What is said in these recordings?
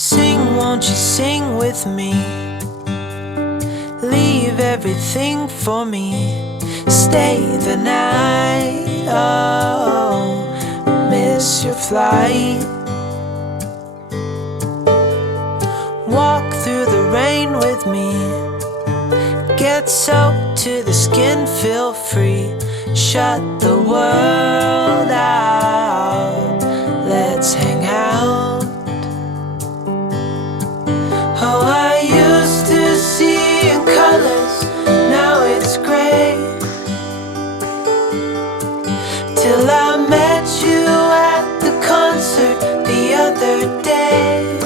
Sing, won't you sing with me? Leave everything for me. Stay the night, oh, miss your flight. Walk through the rain with me. Get soaked to the skin, feel free. Shut the world out, let's hang out. Oh, I used to see in colors, now it's gray. Till I met you at the concert the other day.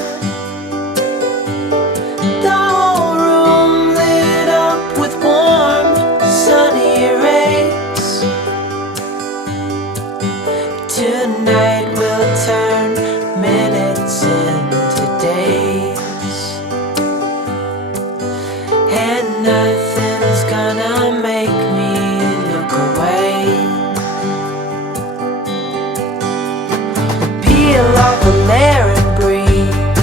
The whole room lit up with warm, sunny rays. Tonight we'll turn minutes into days. And nothing's gonna make me look away. Peel off a layer and breathe.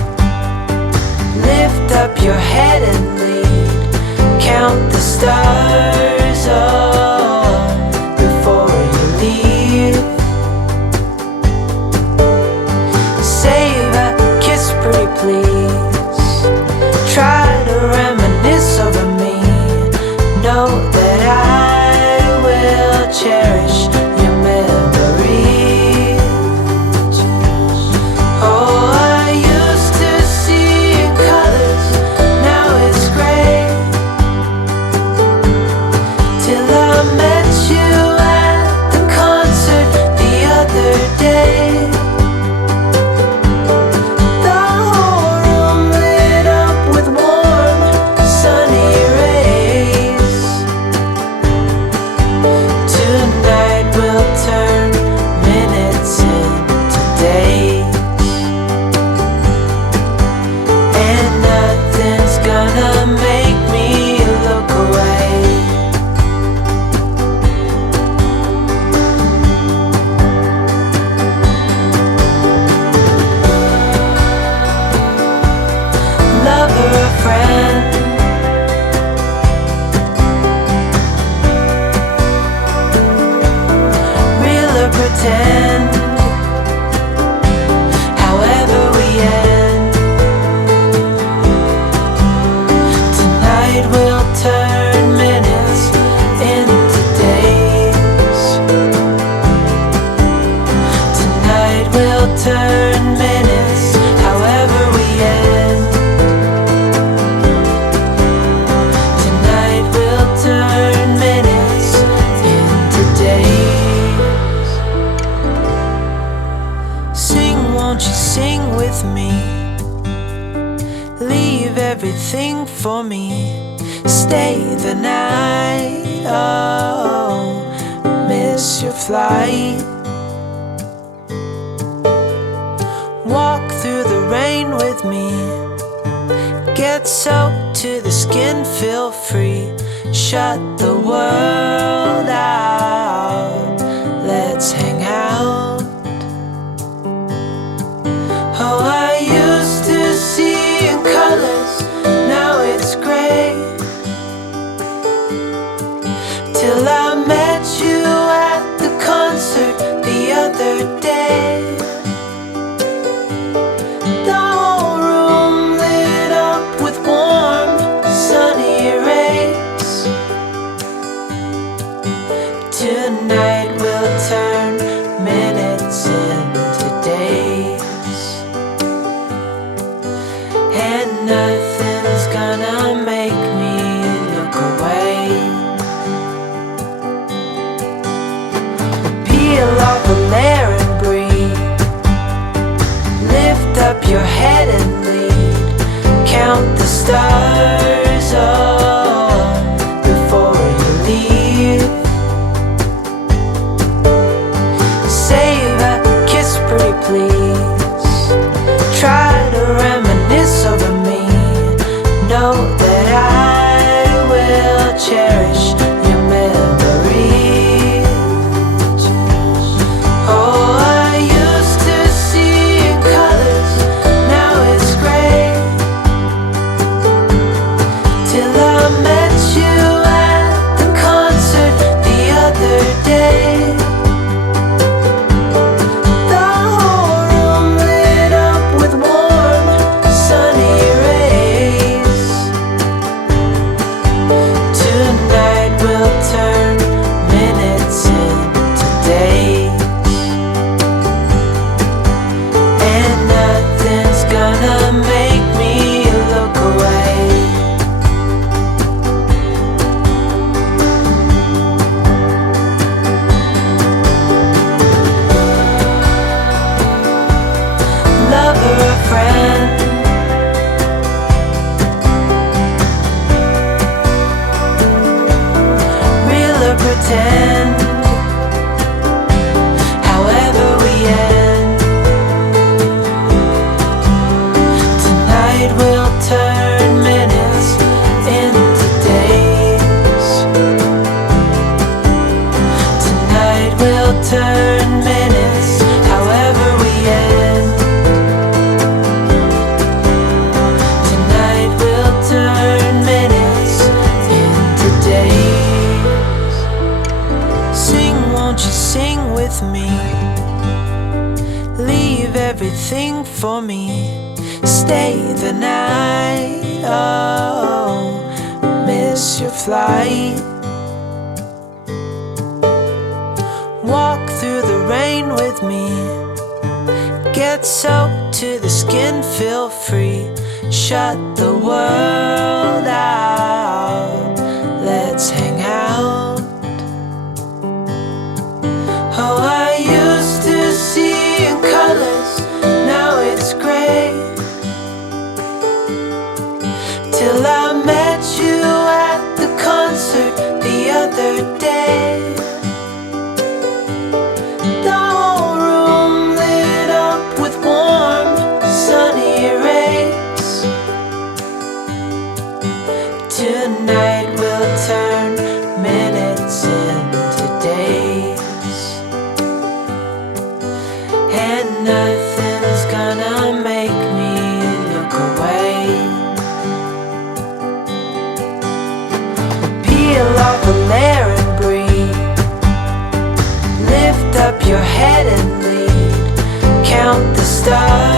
Lift up your head and lead. Count the stars, oh, before you leave. Save a kiss, pretty please. Try to reminisce over me. Know that I will cherish your memories. Oh, I used to see in colors, now it's gray. Till I met you at the concert the other day. The whole room lit up with warm, sunny rays. Tonight we'll turn minutes into days. And nothing's gonna make me look away. Lover or friend, real or pretend, however we end. Tonight we'll turn minutes into days. Tonight we'll turn minutes, however we end. Tonight we'll turn minutes into days. Sing, won't you sing with me? Leave everything for me. Stay the night, oh, miss your flight. Walk through the rain with me. Get soaked to the skin, feel free. Shut the world out, let's hang out. Oh, I used to see in colors, now it's gray. Till I met you at the concert the other day. The whole room lit up with warm, sunny rays. stay the night. Oh, miss your flight. Walk through the rain with me. Get soaked to the skin, feel free. Shut the world out. Let's hang out. Oh, I used to see in colors, now it's gray. Till I met you at the concert the other day. The whole room lit up with warm, sunny rays. Tonight we'll turn minutes into days, and nothing's gonna make me look away. Peel off a layer and breathe. Lift up your head and lead. Count the stars.